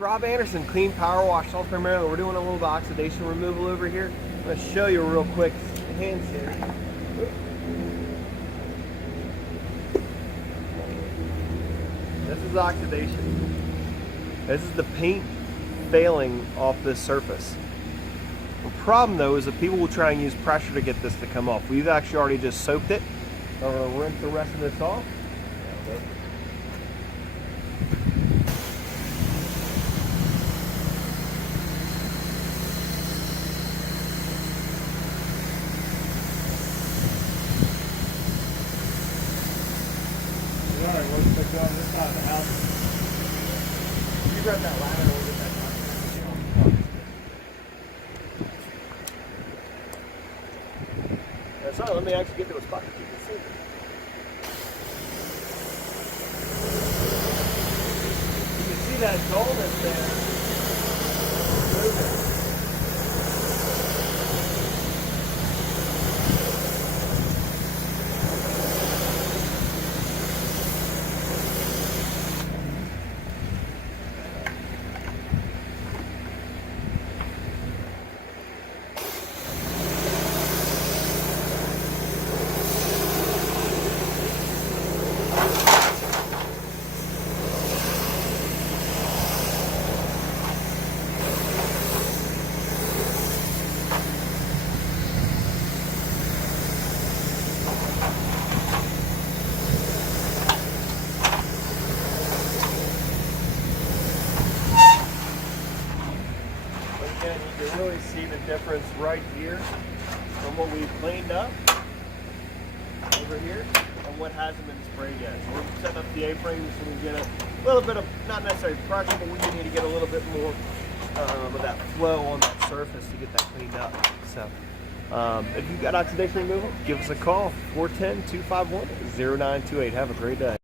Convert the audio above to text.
Rob Anderson, Clean Power Wash, Salisbury, Maryland. We're doing a little oxidation removal over here. I'm going to show you real quick. Hands here. This is oxidation. This is the paint failing off this surface. The problem though is that people will try and use pressure to get this to come off. We've actually already just soaked it. I'm going to rinse the rest of this off. Alright, we'll just go on this side of the house. You grab that ladder and we'll get that done. Sorry, let me actually get to a spot that you can see. You can see that dullness there. Moving. Again, you can really see the difference right here from what we've cleaned up over here and what hasn't been sprayed yet. So we're setting up the A-frame so we get a little bit of, not necessarily pressure, but we need to get a little bit more of that flow on that surface to get that cleaned up. So if you've got oxidation removal, give us a call, 410-251-0928. Have a great day.